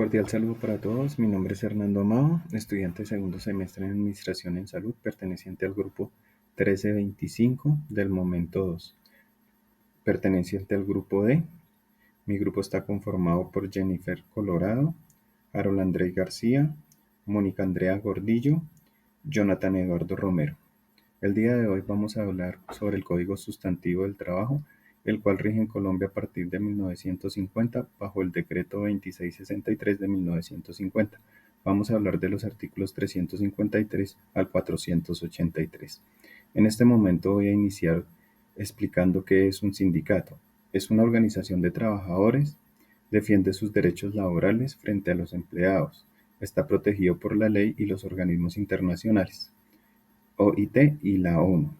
Cordial saludo para todos. Mi nombre es Hernando Amado, estudiante de segundo semestre en Administración en Salud, perteneciente al grupo 1325 del momento 2, perteneciente al grupo D. Mi grupo está conformado por Jennifer Colorado, Harold Andrés García, Mónica Andrea Gordillo, Jonathan Eduardo Romero. El día de hoy vamos a hablar sobre el Código Sustantivo del Trabajo, el cual rige en Colombia a partir de 1950 bajo el Decreto 2663 de 1950. Vamos a hablar de los artículos 353 al 483. En este momento voy a iniciar explicando qué es un sindicato. Es una organización de trabajadores, defiende sus derechos laborales frente a los empleados, está protegido por la ley y los organismos internacionales. OIT y la ONU.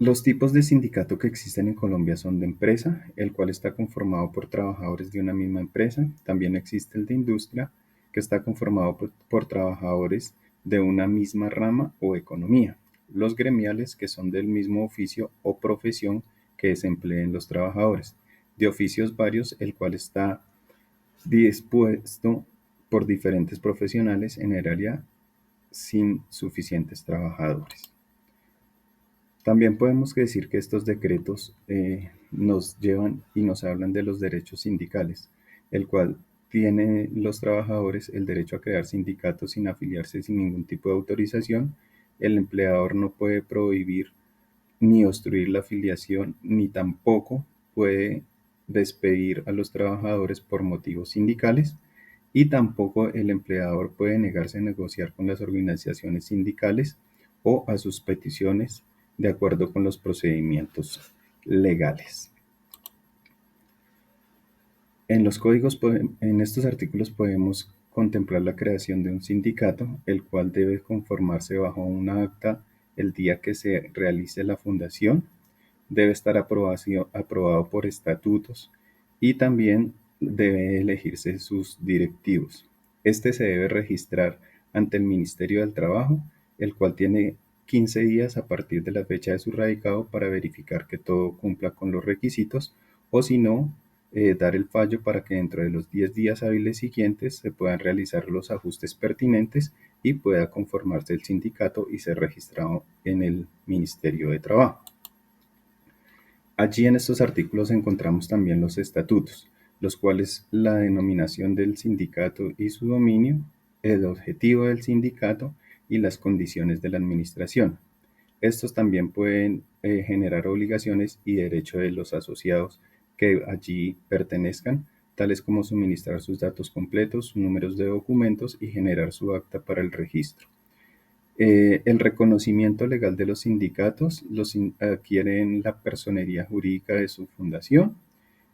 Los tipos de sindicato que existen en Colombia son de empresa, el cual está conformado por trabajadores de una misma empresa. También existe el de industria, que está conformado por trabajadores de una misma rama o economía. Los gremiales, que son del mismo oficio o profesión que desempleen los trabajadores. De oficios varios, el cual está dispuesto por diferentes profesionales en el área sin suficientes trabajadores. También podemos decir que estos decretos nos llevan y nos hablan de los derechos sindicales, el cual tienen los trabajadores el derecho a crear sindicatos sin afiliarse sin ningún tipo de autorización. El empleador no puede prohibir ni obstruir la afiliación, ni tampoco puede despedir a los trabajadores por motivos sindicales, y tampoco el empleador puede negarse a negociar con las organizaciones sindicales o a sus peticiones de acuerdo con los procedimientos legales. En estos artículos podemos contemplar la creación de un sindicato, el cual debe conformarse bajo una acta el día que se realice la fundación, debe estar aprobado por estatutos y también debe elegirse sus directivos. Este se debe registrar ante el Ministerio del Trabajo, el cual tiene 15 días a partir de la fecha de su radicado para verificar que todo cumpla con los requisitos, o si no, dar el fallo para que dentro de los 10 días hábiles siguientes se puedan realizar los ajustes pertinentes y pueda conformarse el sindicato y ser registrado en el Ministerio de Trabajo. Allí en estos artículos encontramos también los estatutos, los cuales la denominación del sindicato y su dominio, el objetivo del sindicato y las condiciones de la administración. Estos también pueden generar obligaciones y derechos de los asociados que allí pertenezcan, tales como suministrar sus datos completos, sus números de documentos y generar su acta para el registro. El reconocimiento legal de los sindicatos adquieren la personería jurídica de su fundación.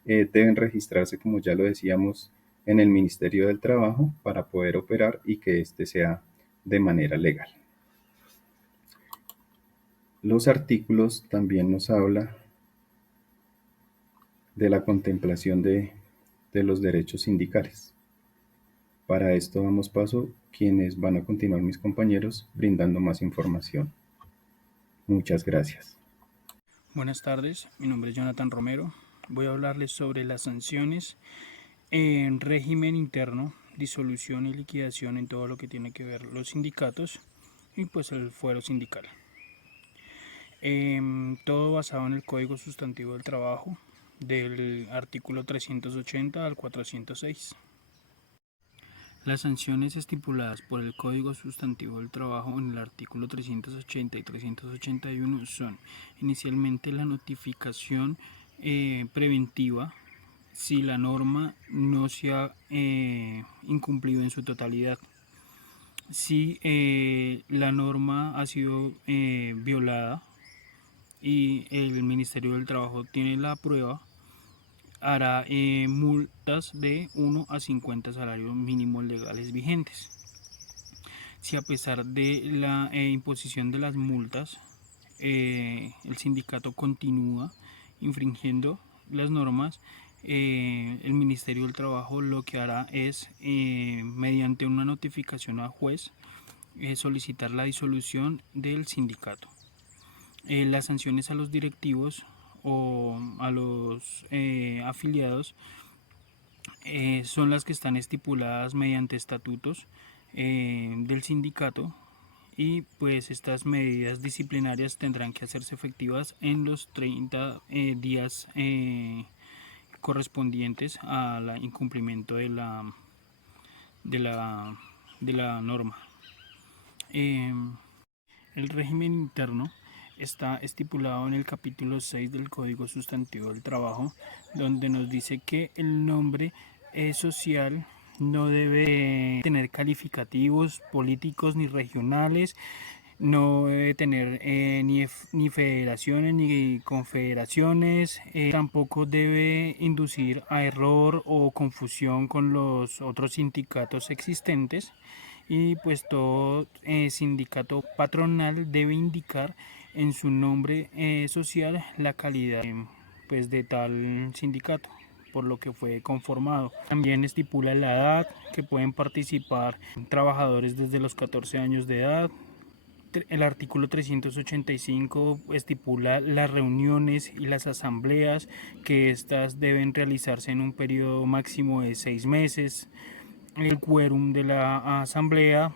Deben registrarse, como ya lo decíamos, en el Ministerio del Trabajo para poder operar y que éste sea de manera legal. Los artículos también nos habla de la contemplación de los derechos sindicales. Para esto damos paso quienes van a continuar mis compañeros brindando más información. Muchas gracias. Buenas tardes, mi nombre es Jonathan Romero. Voy a hablarles sobre las sanciones en régimen interno, disolución y liquidación en todo lo que tiene que ver los sindicatos y pues el fuero sindical. Todo basado en el Código Sustantivo del Trabajo del artículo 380 al 406. Las sanciones estipuladas por el Código Sustantivo del Trabajo en el artículo 380 y 381 son inicialmente la notificación preventiva si la norma no se ha incumplido en su totalidad. Si la norma ha sido violada y el Ministerio del Trabajo tiene la prueba, hará multas de 1 a 50 salarios mínimos legales vigentes. Si a pesar de la imposición de las multas, el sindicato continúa infringiendo las normas, el Ministerio del Trabajo lo que hará es, mediante una notificación al juez, solicitar la disolución del sindicato. Las sanciones a los directivos o a los afiliados son las que están estipuladas mediante estatutos del sindicato, y pues estas medidas disciplinarias tendrán que hacerse efectivas en los 30 días correspondientes al incumplimiento de la, de la norma. El régimen interno está estipulado en el capítulo 6 del Código Sustantivo del Trabajo, donde nos dice que el nombre social no debe tener calificativos políticos ni regionales, no debe tener ni federaciones ni confederaciones, tampoco debe inducir a error o confusión con los otros sindicatos existentes, y pues todo sindicato patronal debe indicar en su nombre social la calidad pues de tal sindicato por lo que fue conformado. También estipula la edad que pueden participar trabajadores desde los 14 años de edad. El artículo 385 estipula las reuniones y las asambleas, que estas deben realizarse en un periodo máximo de 6 meses. El quórum de la asamblea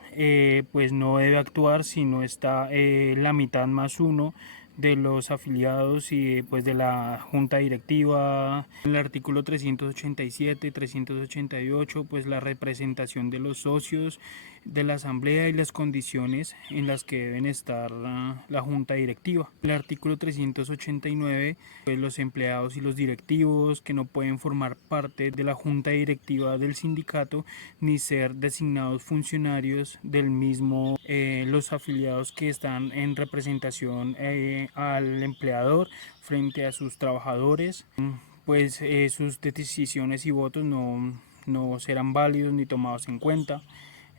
pues no debe actuar si no está la mitad más uno de los afiliados y pues de la junta directiva. En el artículo 387 y 388 pues la representación de los socios de la asamblea y las condiciones en las que deben estar la junta directiva. El artículo 389 pues los empleados y los directivos que no pueden formar parte de la junta directiva del sindicato ni ser designados funcionarios del mismo, los afiliados que están en representación al empleador frente a sus trabajadores, pues sus decisiones y votos no serán válidos ni tomados en cuenta.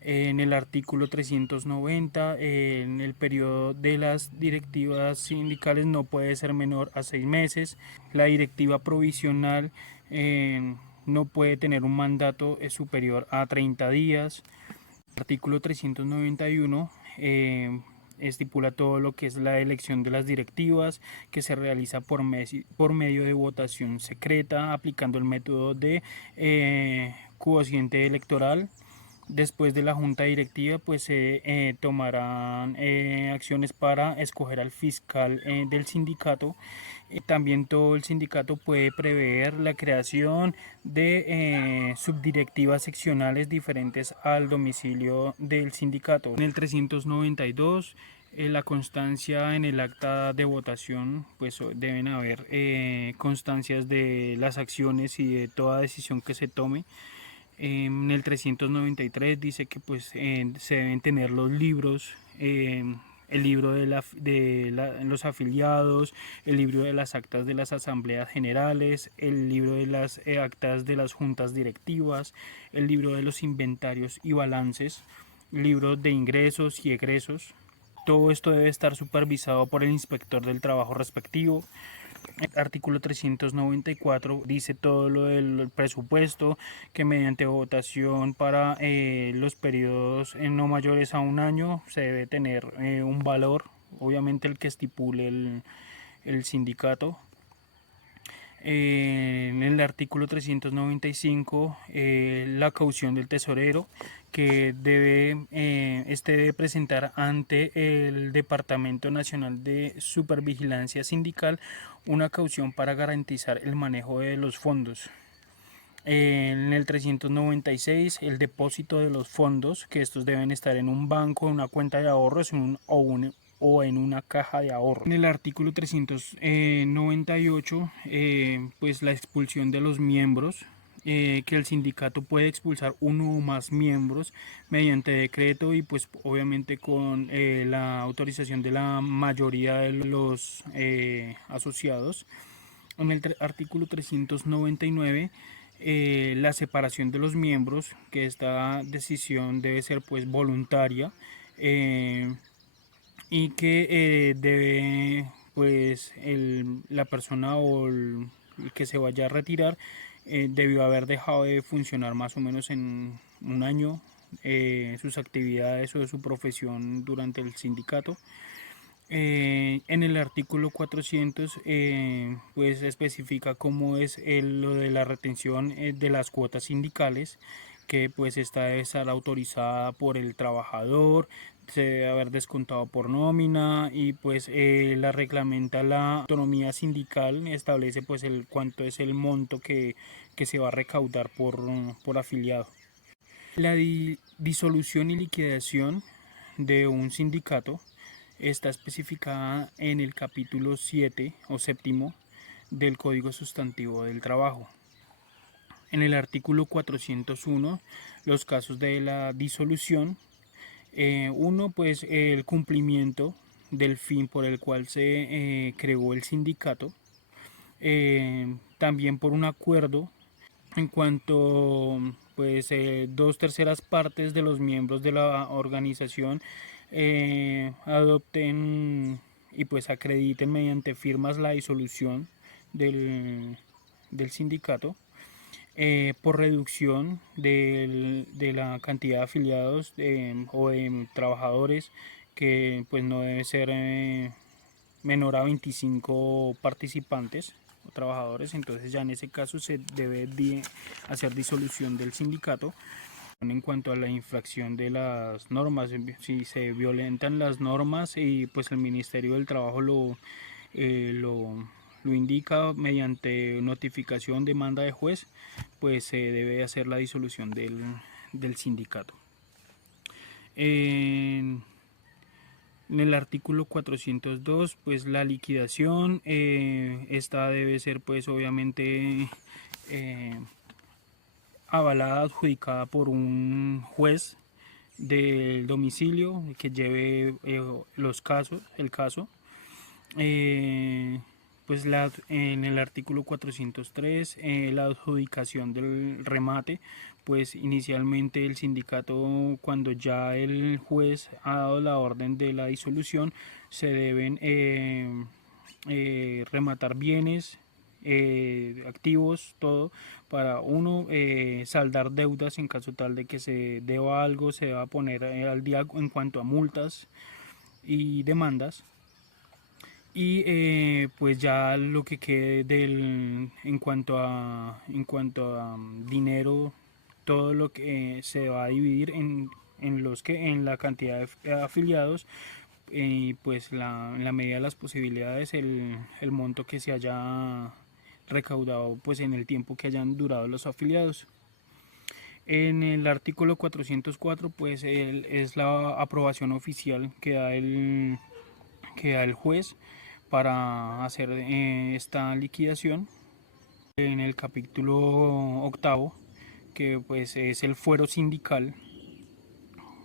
En el artículo 390, en el periodo de las directivas sindicales no puede ser menor a 6 meses. La directiva provisional no puede tener un mandato superior a 30 días. El artículo 391 estipula todo lo que es la elección de las directivas, que se realiza por medio de votación secreta, aplicando el método de cociente electoral. Después de la junta directiva pues se tomarán acciones para escoger al fiscal del sindicato. También todo el sindicato puede prever la creación de subdirectivas seccionales diferentes al domicilio del sindicato. En el 392 la constancia en el acta de votación, pues deben haber constancias de las acciones y de toda decisión que se tome. En el 393 dice que pues se deben tener los libros, el libro de los afiliados, el libro de las actas de las asambleas generales, el libro de las actas de las juntas directivas, el libro de los inventarios y balances, libro de ingresos y egresos. Todo esto debe estar supervisado por el inspector del trabajo respectivo. El artículo 394 dice todo lo del presupuesto, que mediante votación para los periodos no mayores a un año se debe tener un valor, obviamente el que estipule el sindicato. En el artículo 395 la caución del tesorero, que debe presentar ante el Departamento Nacional de Supervigilancia Sindical una caución para garantizar el manejo de los fondos. En el 396 el depósito de los fondos, que estos deben estar en un banco, en una cuenta de ahorros o en una caja de ahorro. En el artículo 398 pues la expulsión de los miembros, que el sindicato puede expulsar uno o más miembros mediante decreto y pues obviamente con la autorización de la mayoría de los asociados. En el artículo 399 la separación de los miembros, que esta decisión debe ser pues voluntaria, y que debe pues la persona o el que se vaya a retirar debió haber dejado de funcionar más o menos en un año sus actividades o de su profesión durante el sindicato. En el artículo 400 pues especifica cómo es lo de la retención de las cuotas sindicales, que pues esta debe estar autorizada por el trabajador, se debe haber descontado por nómina y pues la reglamenta la autonomía sindical, establece pues el cuánto es el monto que se va a recaudar por afiliado. La disolución y liquidación de un sindicato está especificada en el capítulo 7 o séptimo del Código Sustantivo del Trabajo. En el artículo 401, los casos de la disolución. Uno, pues el cumplimiento del fin por el cual se creó el sindicato. También por un acuerdo en cuanto pues dos terceras partes de los miembros de la organización adopten y pues acrediten mediante firmas la disolución del sindicato, por reducción de la cantidad de afiliados o de trabajadores, que pues no debe ser menor a 25 participantes o trabajadores. Entonces ya en ese caso se debe hacer disolución del sindicato. En cuanto a la infracción de las normas, si se violentan las normas y pues el Ministerio del Trabajo eh, lo, lo indica mediante notificación, demanda de juez, pues se debe hacer la disolución del sindicato. En, en el artículo 402, pues la liquidación, esta debe ser pues obviamente eh, avalada, adjudicada por un juez del domicilio que lleve el caso. Eh, pues en el artículo 403, la adjudicación del remate, pues inicialmente el sindicato, cuando ya el juez ha dado la orden de la disolución, se deben rematar bienes, activos, todo, para uno saldar deudas en caso tal de que se deba algo, se va a poner al día en cuanto a multas y demandas. Y pues ya lo que quede en cuanto a dinero, todo lo que se va a dividir en la cantidad de afiliados, y pues en la medida de las posibilidades, el monto que se haya recaudado pues en el tiempo que hayan durado los afiliados. En el artículo 404, pues es la aprobación oficial que da el juez para hacer esta liquidación. En el capítulo octavo, que pues es el fuero sindical,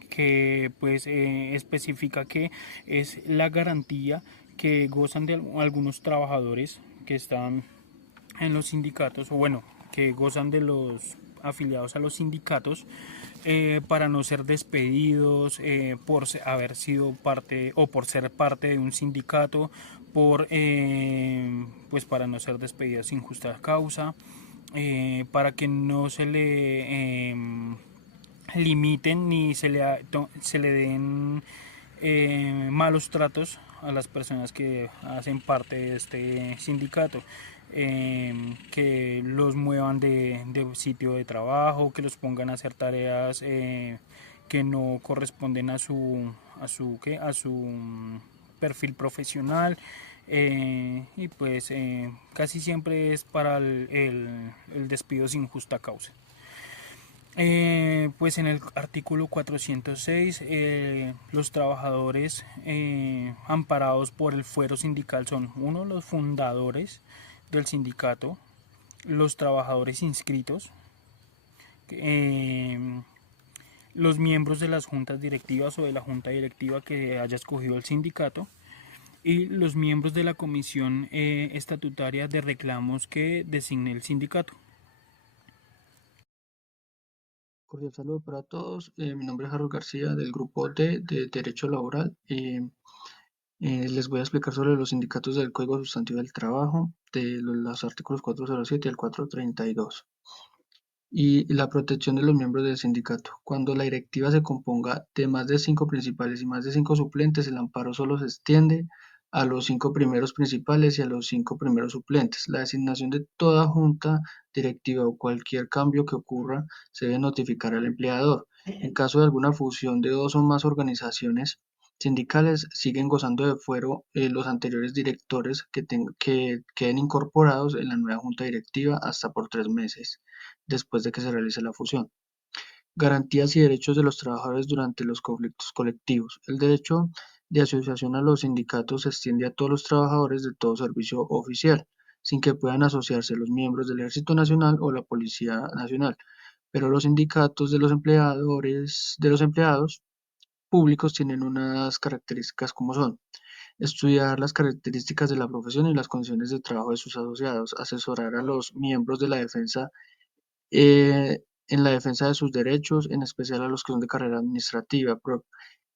que pues especifica que es la garantía que gozan de algunos trabajadores que están en los sindicatos, o bueno, que gozan de los afiliados a los sindicatos, para no ser despedidos por haber sido parte o por ser parte de un sindicato, pues para no ser despedidos sin justa causa, para que no se le limiten ni se le den malos tratos a las personas que hacen parte de este sindicato, que los muevan de sitio de trabajo, que los pongan a hacer tareas que no corresponden a su perfil profesional, y pues casi siempre es para el despido sin justa causa. Pues en el artículo 406, los trabajadores amparados por el fuero sindical son: uno, los fundadores del sindicato; los trabajadores inscritos; eh, los miembros de las juntas directivas o de la junta directiva que haya escogido el sindicato; y los miembros de la comisión estatutaria de reclamos que designe el sindicato. Cordial saludo para todos. Mi nombre es Harold García del grupo D de Derecho Laboral. Les voy a explicar sobre los sindicatos del Código Sustantivo del Trabajo, de los artículos 407 al 432. y la protección de los miembros del sindicato. Cuando la directiva se componga de más de 5 principales y más de 5 suplentes, el amparo solo se extiende a los 5 primeros principales y a los 5 primeros suplentes. La designación de toda junta directiva o cualquier cambio que ocurra se debe notificar al empleador. En caso de alguna fusión de dos o más organizaciones sindicales, siguen gozando de fuero los anteriores directores que queden incorporados en la nueva junta directiva hasta por 3 meses después de que se realice la fusión. Garantías y derechos de los trabajadores durante los conflictos colectivos. El derecho de asociación a los sindicatos se extiende a todos los trabajadores de todo servicio oficial, sin que puedan asociarse los miembros del Ejército Nacional o la Policía Nacional. Pero los sindicatos de los empleados públicos tienen unas características como son: estudiar las características de la profesión y las condiciones de trabajo de sus asociados, asesorar a los miembros de la defensa en la defensa de sus derechos, en especial a los que son de carrera administrativa,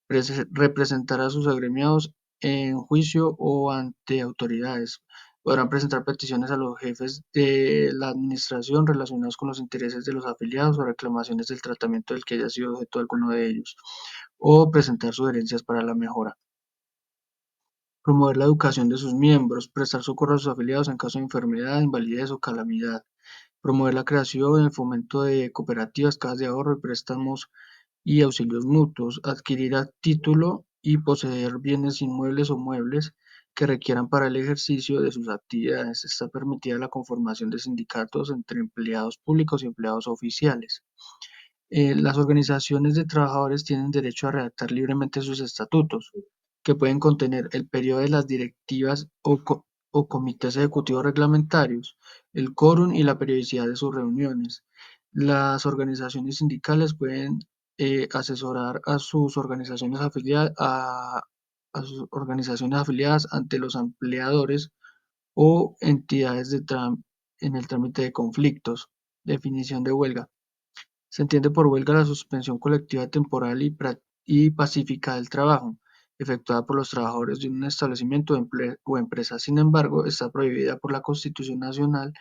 representar a sus agremiados en juicio o ante autoridades. Podrán presentar peticiones a los jefes de la administración relacionados con los intereses de los afiliados o reclamaciones del tratamiento del que haya sido objeto alguno de ellos, o presentar sugerencias para la mejora. Promover la educación de sus miembros, prestar socorro a sus afiliados en caso de enfermedad, invalidez o calamidad. Promover la creación y el fomento de cooperativas, cajas de ahorro y préstamos y auxilios mutuos. Adquirir a título y poseer bienes inmuebles o muebles que requieran para el ejercicio de sus actividades. Está permitida la conformación de sindicatos entre empleados públicos y empleados oficiales. Las organizaciones de trabajadores tienen derecho a redactar libremente sus estatutos, que pueden contener el periodo de las directivas o comités ejecutivos reglamentarios, el quórum y la periodicidad de sus reuniones. Las organizaciones sindicales pueden asesorar a sus organizaciones afiliadas ante los empleadores o entidades en el trámite de conflictos. Definición de huelga. Se entiende por huelga la suspensión colectiva temporal y pacífica del trabajo, efectuada por los trabajadores de un establecimiento o empresa. Sin embargo, está prohibida por la Constitución Nacional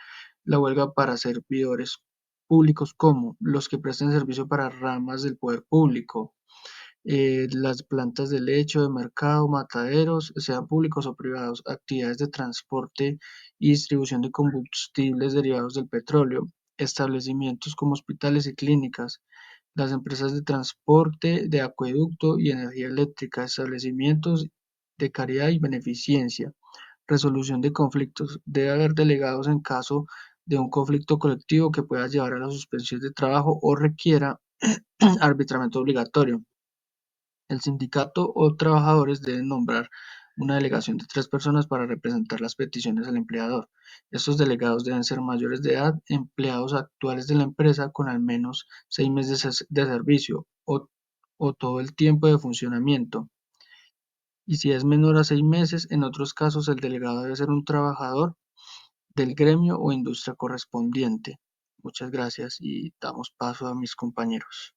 la huelga para servidores públicos como los que presten servicio para ramas del poder público, las plantas de leche, de mercado, mataderos, sean públicos o privados, actividades de transporte y distribución de combustibles derivados del petróleo, establecimientos como hospitales y clínicas, las empresas de transporte, de acueducto y energía eléctrica, establecimientos de caridad y beneficencia, resolución de conflictos. Debe haber delegados en caso de un conflicto colectivo que pueda llevar a la suspensión de trabajo o requiera arbitramiento obligatorio. El sindicato o trabajadores deben nombrar una delegación de 3 personas para representar las peticiones del empleador. Estos delegados deben ser mayores de edad, empleados actuales de la empresa con al menos 6 meses de servicio o todo el tiempo de funcionamiento. Y si es menor a 6 meses, en otros casos el delegado debe ser un trabajador del gremio o industria correspondiente. Muchas gracias y damos paso a mis compañeros.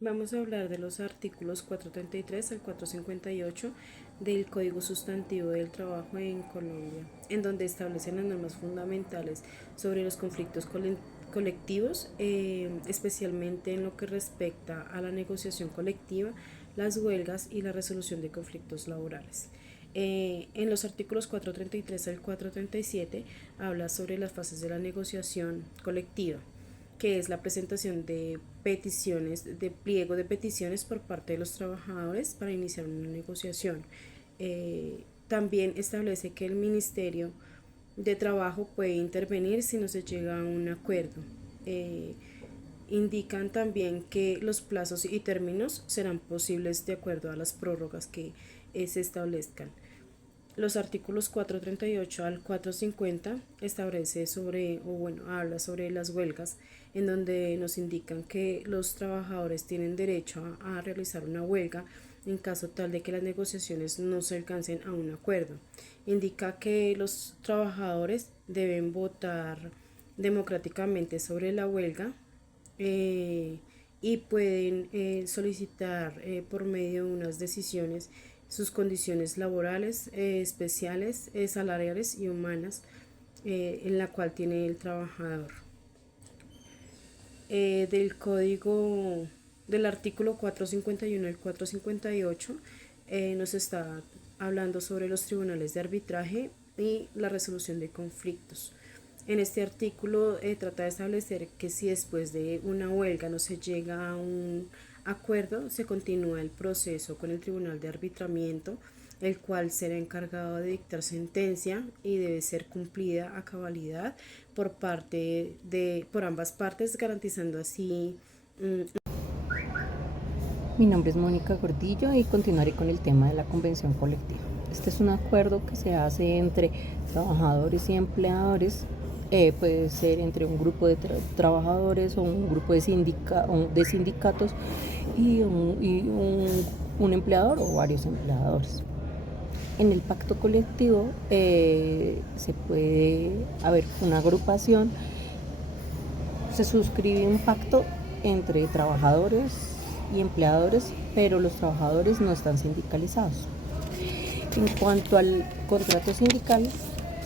Vamos a hablar de los artículos 433 al 458 del Código Sustantivo del Trabajo en Colombia, en donde establecen las normas fundamentales sobre los conflictos colectivos, especialmente en lo que respecta a la negociación colectiva, las huelgas y la resolución de conflictos laborales. En los artículos 433 al 437 habla sobre las fases de la negociación colectiva, que es la presentación de peticiones, de pliego de peticiones por parte de los trabajadores para iniciar una negociación. También establece que el Ministerio de Trabajo puede intervenir si no se llega a un acuerdo. Indican también que los plazos y términos serán posibles de acuerdo a las prórrogas que se establezcan. Los artículos 438 al 450 establece sobre, o bueno, habla sobre las huelgas, en donde nos indican que los trabajadores tienen derecho a realizar una huelga en caso tal de que las negociaciones no se alcancen a un acuerdo. Indica que los trabajadores deben votar democráticamente sobre la huelga, y pueden solicitar por medio de unas decisiones sus condiciones laborales, especiales, salariales y humanas, en la cual tiene el trabajador. del código del artículo 451 al 458 nos está hablando sobre los tribunales de arbitraje y la resolución de conflictos. En este artículo trata de establecer que si después de una huelga no se llega a un acuerdo, se continúa el proceso con el tribunal de arbitramiento, el cual será encargado de dictar sentencia y debe ser cumplida a cabalidad por ambas partes, garantizando así. Mi nombre es Mónica Gordillo y continuaré con el tema de la convención colectiva. Este es un acuerdo que se hace entre trabajadores y empleadores. Puede ser entre un grupo de trabajadores o un grupo de sindicatos y un empleador o varios empleadores. En el pacto colectivo se puede haber una agrupación, se suscribe un pacto entre trabajadores y empleadores, pero los trabajadores no están sindicalizados. En cuanto al contrato sindical,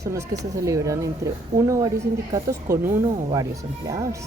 son los que se celebran entre uno o varios sindicatos con uno o varios empleadores.